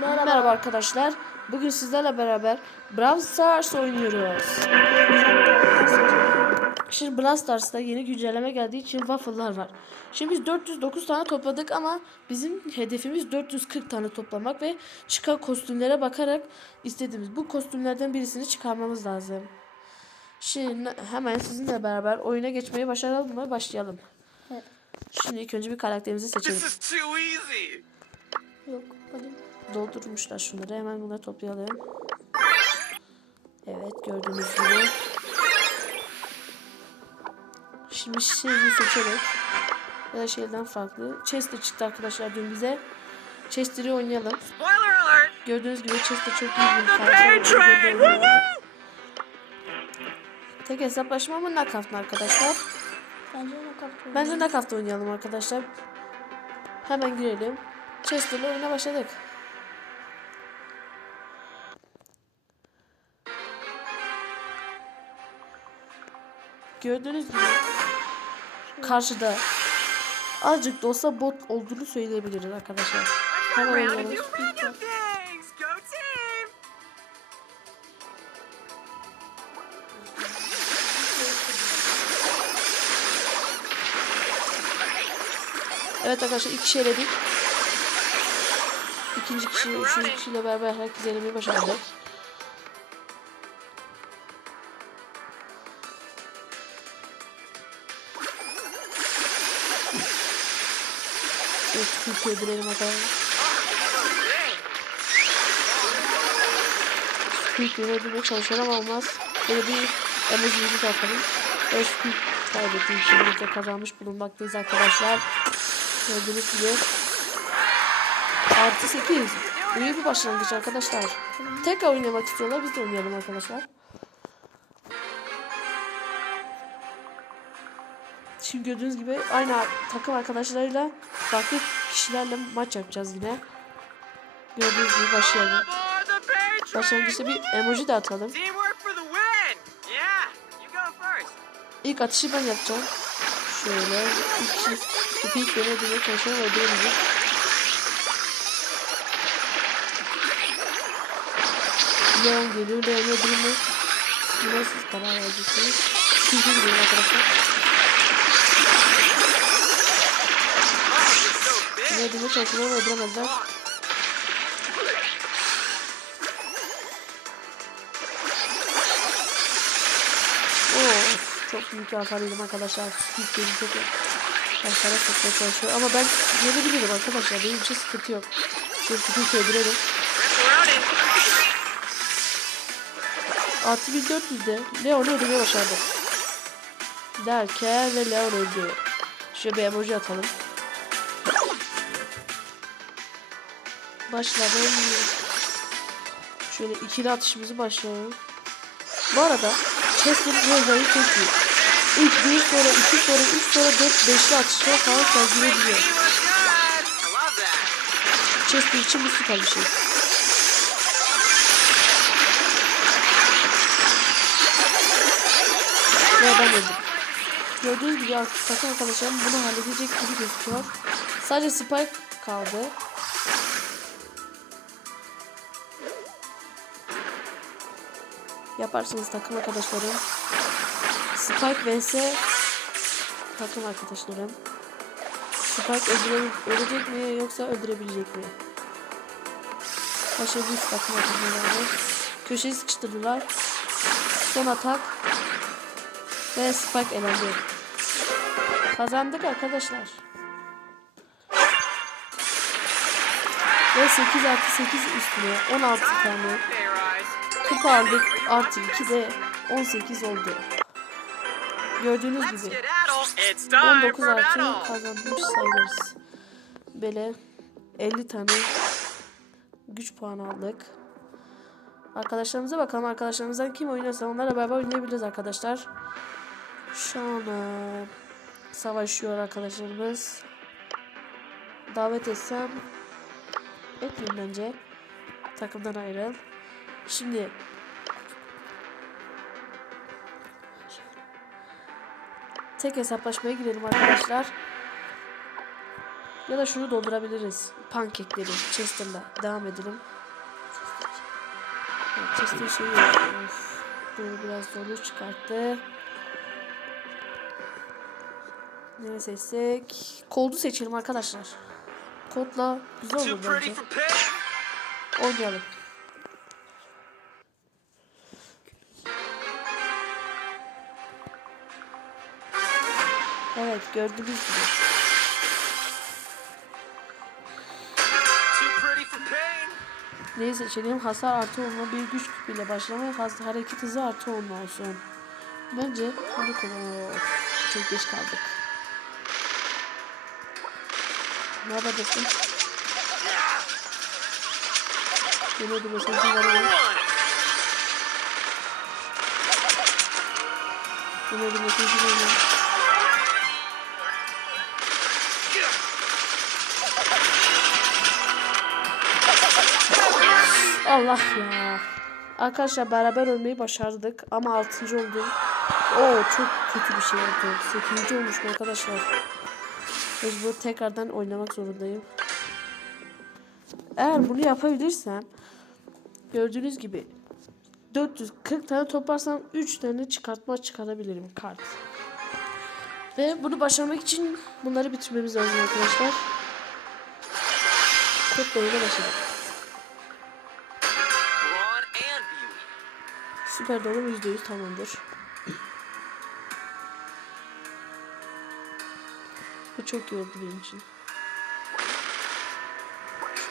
Merhaba. Merhaba arkadaşlar. Bugün sizlerle beraber Brawl Stars oynuyoruz. Şimdi Brawl Stars'ta yeni güncelleme geldiği için waffle'lar var. Şimdi biz 409 tane topladık ama bizim hedefimiz 440 tane toplamak ve çıkan kostümlere bakarak istediğimiz bu kostümlerden birisini çıkarmamız lazım. Şimdi hemen sizinle beraber oyuna geçmeyi başaralım mı? Başlayalım. Evet. Şimdi ilk önce bir karakterimizi seçelim. This is too easy. Yok. Doldurmuşlar şunları. Hemen bunları toplayalım. Evet gördüğünüz gibi. Şimdi şeyini seçerek ya da şeyden farklı. Chester çıktı arkadaşlar dün bize. Chester'ı oynayalım. Gördüğünüz gibi Chester çok iyi bir! Woohoo! Tek hesaplaşma mı knockout arkadaşlar? Bence nakavt Bence knockout oynayalım arkadaşlar. Hemen girelim. Chester'la oyuna başladık. Gördüğünüz gibi karşıda azıcık da olsa bot olduğunu söyleyebiliriz arkadaşlar. Hemen team! Evet arkadaşlar iki kişi eledik. İkinci kişi, üçüncü kişiyle beraber herkes elemeyi başardı. Türkiye öldürelim bakalım. Squeak'i öldürmeye çalışıyorum ama olmaz. Böyle bir emojimizi atalım. Ve Squeak kaybettiği için biz de kazanmış bulunmaktayız arkadaşlar. Gördüğünüz gibi. Artı 8. İyi bir başlangıç arkadaşlar. Tekrar oynamak istiyorlar. Biz de oynayalım arkadaşlar. Şimdi gördüğünüz gibi aynı takım arkadaşlarıyla farklı kişilerle maç yapacağız yine. Gördüğünüz gibi başlayalım. Başlangıçta bir emoji de atalım. İlk atışı ben yapacağım. Şöyle. İlk kişi ilk beni öldürmeye çalışıyorum öldüremeyecek. Leon geliyor. Leon'u öldürme. Buna siz karar vereceksiniz. Çünkü gidiyorum arkadaşlar. Öldürmeye çalışıyorum öldüremezler. Oo, çok büyük bir hasar yedim arkadaşlar. Squid Game'i çok hasara sokmaya çalışıyor. Ama ben yenebilirim arkadaşlar. Benim için sıkıntı yok. Şöyle Squid'i öldürelim. Artı 1400'de Leon'u öldürmeye başardı. Derken ve Leon öldü. Şöyle bir emoji atalım. Başlayalım. Şöyle ikili atışımızı başlayalım. Bu arada bu özelliği çok iyi. İlk bir sonra iki sonra üç sonra dört beşli atışlar falan that. Chester için bu süper bir şey. Ve ben öldüm. Gördüğünüz gibi artık takım arkadaşlarım bunu halledecek gibi gözüküyor. Sadece Spike kaldı. Yaparsınız takım arkadaşlarım. Spike vs takım arkadaşlarım. Spike öldüre, ölecek mi yoksa öldürebilecek mi? Başarılı takım arkadaşlarım. Köşeyi sıkıştırdılar. Son atak. Ve Spike elendi. Kazandık arkadaşlar. Ve 8 artı 8 üstüne 16 tane Pay rise. kupa aldık. Artı 2 de 18 oldu. Gördüğünüz gibi skedaddle. It's time 19 for artı kazanmış sayılırız. Böyle 50 tane güç puanı aldık. Arkadaşlarımıza bakalım. Arkadaşlarımızdan kim oynuyorsa onlarla beraber oynayabiliriz arkadaşlar. Şu an savaşıyor arkadaşlarımız. Davet etsem etmeyeyim bence. Takımdan ayrıl. Şimdi tek hesaplaşmaya girelim arkadaşlar. Ya da şunu doldurabiliriz. Pankekleri. Chester'la. Devam edelim. Evet, Chester şeyi. Of. Bu biraz zorluk çıkarttı. Ne seçsek? Kod'u seçelim arkadaşlar. Kodla güzel olur bence. Oynayalım. Evet for pain? Neyi seçelim? Hasar artı olma bir güç küpüyle başlama has hareket hızı artı olma olsun. Bence bunu kullanalım. Çok geç kaldık. Ne yapabilirsin? Yine de mesela Number var. one! Allah ya. Arkadaşlar beraber ölmeyi başardık ama 6. oldum. Oo çok kötü bir şey oldu. 8. olmuşum arkadaşlar. Mecbur tekrardan oynamak zorundayım. Eğer bunu yapabilirsem gördüğünüz gibi 440 tane toplarsam 3 tane çıkartma çıkarabilirim kart. Ve bunu başarmak için bunları bitirmemiz lazım arkadaşlar. Kod boyuna başladık. Süper dolu %100 tamamdır. Bu çok iyi oldu benim için.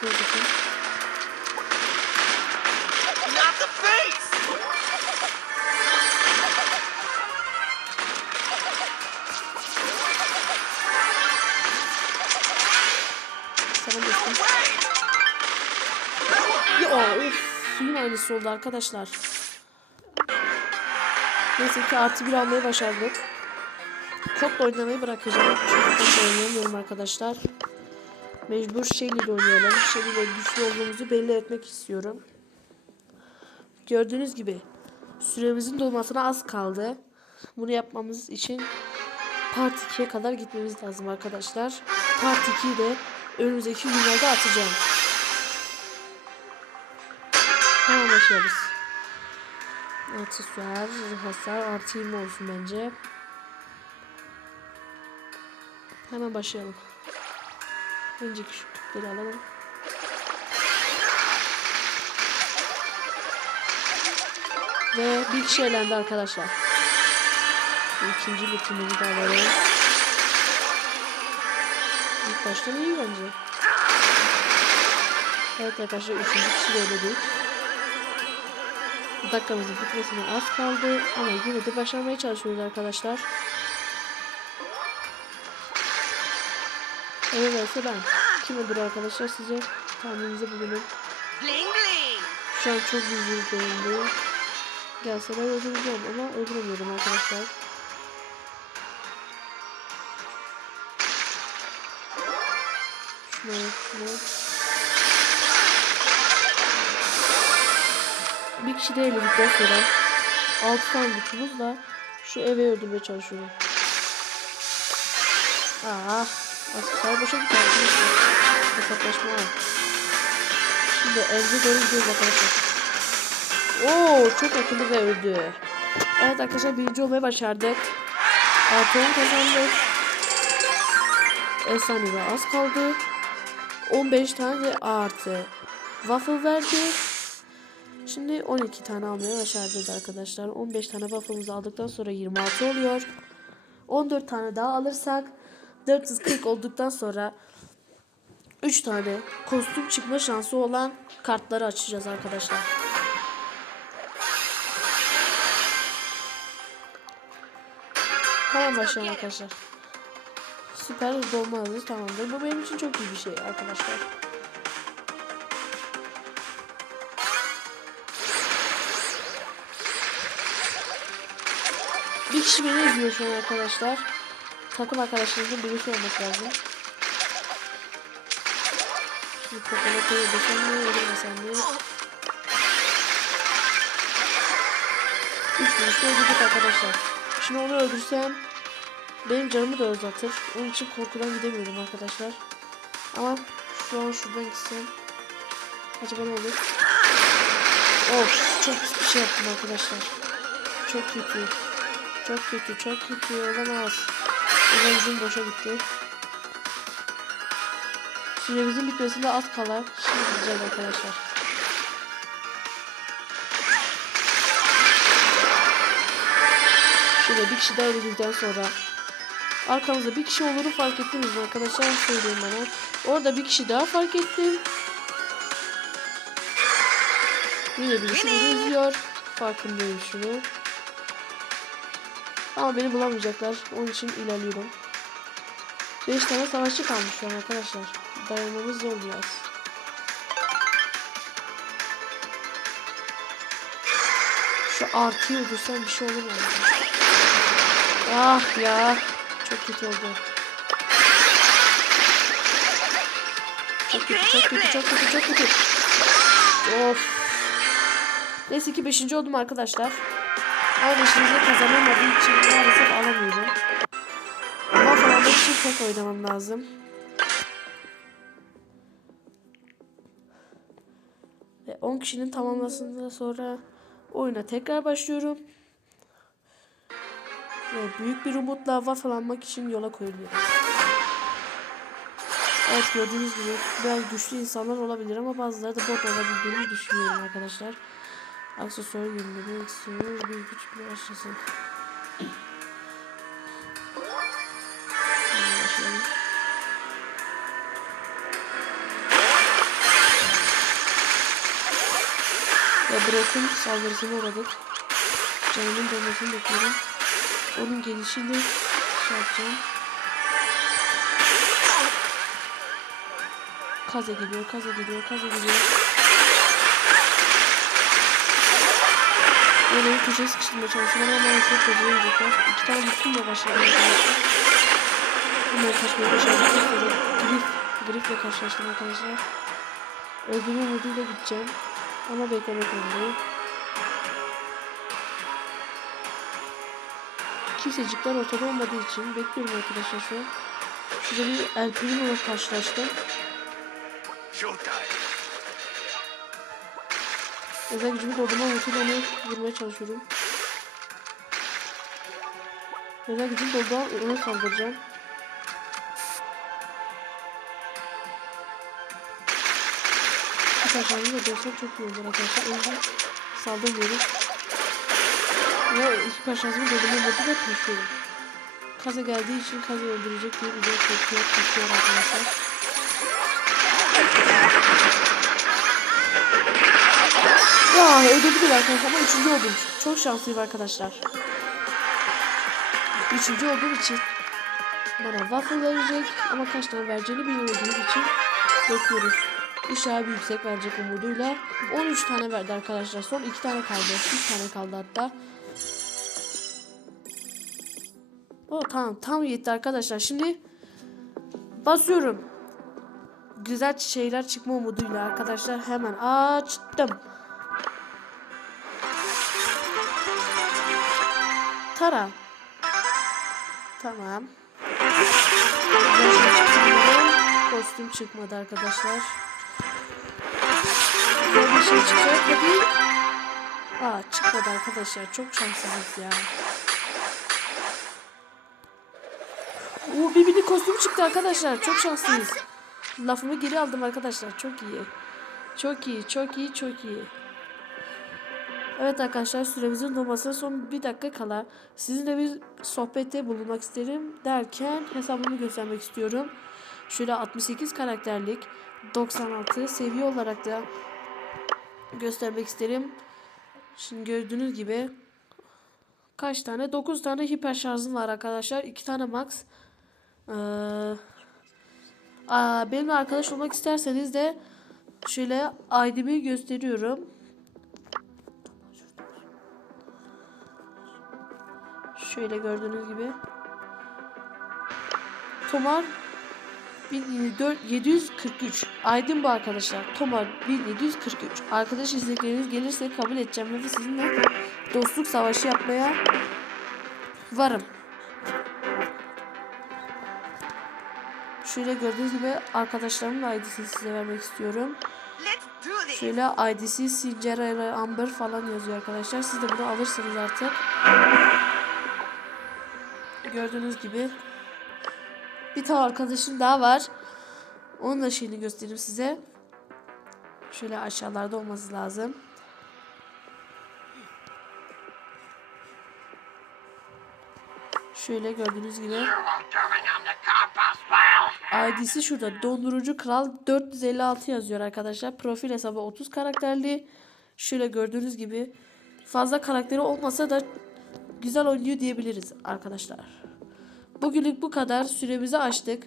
Şuna bakın. Sana geçtim. Ya of. Yine aynısı oldu arkadaşlar. Neyse ki artı bir almayı başardık. Kodla oynamayı bırakacağım. Çünkü kodla oynayamıyorum arkadaşlar. Mecbur Shelly ile oynayalım. Shelly ile güçlü olduğumuzu belli etmek istiyorum. Gördüğünüz gibi süremizin dolmasına az kaldı. Bunu yapmamız için Part 2'ye kadar gitmemiz lazım arkadaşlar. Part 2'yi de önümüzdeki günlerde atacağım. Hemen başlıyoruz. Aksesuar, hasar artı 20 olsun bence. Hemen başlayalım. Önceki şu küpleri alalım. Ve bir kişi elendi arkadaşlar. İkinci bitimini de alalım. İlk baştan iyi bence. Evet arkadaşlar üçüncü kişi de eledik. Dakikamızın bitmesine az kaldı ama yine de başarmaya çalışıyoruz arkadaşlar. Evet verse ben. Kim öldür arkadaşlar size tahmininizi bulunun. Şu an çok üzüldüm durumdayım. Gelseler öldüreceğim ama öldüremiyorum arkadaşlar. Şunu, şunu. Bir kişi de eledikten sonra 6 tane bütünüzle şu eve öldürmeye çalışıyorum. Aa, aslında boşa gitti arkadaşlar. Hesaplaşma var. Şimdi evde doğru gidiyoruz arkadaşlar. Oo çok yakında ve öldü. Evet arkadaşlar birinci olmayı başardık. Altı oyun kazandık. Efsane az kaldı. 15 tane artı. Waffle verdi. Şimdi 12 tane almaya başardık arkadaşlar. 15 tane waffle'ımızı aldıktan sonra 26 oluyor. 14 tane daha alırsak 440 olduktan sonra 3 tane kostüm çıkma şansı olan kartları açacağız arkadaşlar. Hemen başlayalım arkadaşlar. Süper dolma hızı tamamdır. Bu benim için çok iyi bir şey arkadaşlar. Kişi beni arkadaşlar. Takım arkadaşlarımızın birisi olması lazım. Şimdi kokonatı öldürsem mi, öldürmesem mi? Üç vuruşta öldürdük arkadaşlar. Şimdi onu öldürsem benim canımı da uzatır. Onun için korkudan gidemiyorum arkadaşlar. Ama şu an şuradan gitsem. Acaba ne olur? Of çok pis bir şey yaptım arkadaşlar. Çok kötü. Çok kötü, çok kötü. Olamaz. Elimizin boşa gitti. Süremizin bitmesine az kala. Şimdi gideceğiz arkadaşlar. Şöyle bir kişi daha öldükten sonra arkamızda bir kişi olduğunu fark ettiniz mi arkadaşlar söyleyin bana. Orada bir kişi daha fark ettim. Yine birisi beni izliyor. Farkındayım şunu. Ama beni bulamayacaklar. Onun için ilerliyorum. 5 tane savaşçı kalmış şu an arkadaşlar. Dayanmamız zor biraz. Şu artıyı öldürsem bir şey olur mu? Ah ya. Çok kötü oldu. Çok kötü, çok kötü, çok kötü, çok kötü. Of. Neyse ki 5. oldum arkadaşlar. 5. kazanamadığı için maalesef alamıyorum. Ama falan için tek oynamam lazım. Ve 10 kişinin tamamlasından sonra oyuna tekrar başlıyorum. Ve büyük bir umutla waffle'lanmak için yola koyuluyorum. Evet gördüğünüz gibi biraz güçlü insanlar olabilir ama bazıları da bot olabildiğini düşünüyorum arkadaşlar. Aksesuar yenilemek istiyoruz. Bir güç bir başlasın. Ve Brock'un saldırısına uğradık. Canımın dönmesini bekliyorum. Onun gelişini şey yapacağım. Kaza geliyor, kaza geliyor, kaza geliyor. Böyle köşeye sıkıştırmaya çalışıyorum ama maalesef beceremeyecekler. İki tane bütünle başladım. Bunları kaçmaya başardıktan sonra Grif, Grif'le karşılaştım arkadaşlar. Öldürme umuduyla gideceğim. Ama beklemek zorundayım. Kimsecikler ortada olmadığı için bekliyorum arkadaşlar şu an. Şurada bir El Primo'la karşılaştım. Showtime. Özel gücümü doldurma umutuyla onu vurmaya çalışıyorum. Özel gücüm dolduğunda ona saldıracağım. Bu taşlarını da dövsem çok iyi olur arkadaşlar. O yüzden saldırmıyorum. Ve iki parçasını doldurma umutuyla taşıyorum. Kaza geldiği için kaza öldürecek diye bir de korkuyor, kaçıyor arkadaşlar. Ya öldürdüm arkadaşlar ama üçüncü oldum. Çok şanslıyım arkadaşlar. Üçüncü olduğum için bana waffle verecek ama kaç tane vereceğini bilmediğimiz için bekliyoruz. İnşallah bir yüksek verecek umuduyla. 13 tane verdi arkadaşlar. Son 2 tane kaldı. 3 tane kaldı hatta. O tamam tam yetti arkadaşlar. Şimdi basıyorum. Güzel şeyler çıkma umuduyla arkadaşlar hemen açtım. Tara. Tamam. Kostüm çıkmadı arkadaşlar. Bir şey çıkacak hadi. Aa çıkmadı arkadaşlar. Çok şanssızız ya. Oo birbirinin kostümü çıktı arkadaşlar. Çok şanslıyız. Lafımı geri aldım arkadaşlar. Çok iyi. Çok iyi, çok iyi, çok iyi. Evet arkadaşlar süremizin dolmasına son bir dakika kala sizinle bir sohbette bulunmak isterim derken hesabımı göstermek istiyorum. Şöyle 68 karakterlik 96 seviye olarak da göstermek isterim. Şimdi gördüğünüz gibi kaç tane? 9 tane hiper şarjım var arkadaşlar. 2 tane max. Ee, benimle arkadaş olmak isterseniz de şöyle ID'mi gösteriyorum. Şöyle gördüğünüz gibi. Tomar 1743. Aydın bu arkadaşlar. Tomar 1743. Arkadaş istekleriniz gelirse kabul edeceğim ve sizinle dostluk savaşı yapmaya varım. Şöyle gördüğünüz gibi arkadaşlarımın ID'sini size vermek istiyorum. Şöyle ID'si Sincera Amber falan yazıyor arkadaşlar. Siz de bunu alırsınız artık. Gördüğünüz gibi. Bir tane arkadaşım daha var. Onun da şeyini göstereyim size. Şöyle aşağılarda olması lazım. Şöyle gördüğünüz gibi. ID'si şurada. Dondurucu Kral 456 yazıyor arkadaşlar. Profil hesabı 30 karakterli. Şöyle gördüğünüz gibi fazla karakteri olmasa da güzel oynuyor diyebiliriz arkadaşlar. Bugünlük bu kadar. Süremizi açtık.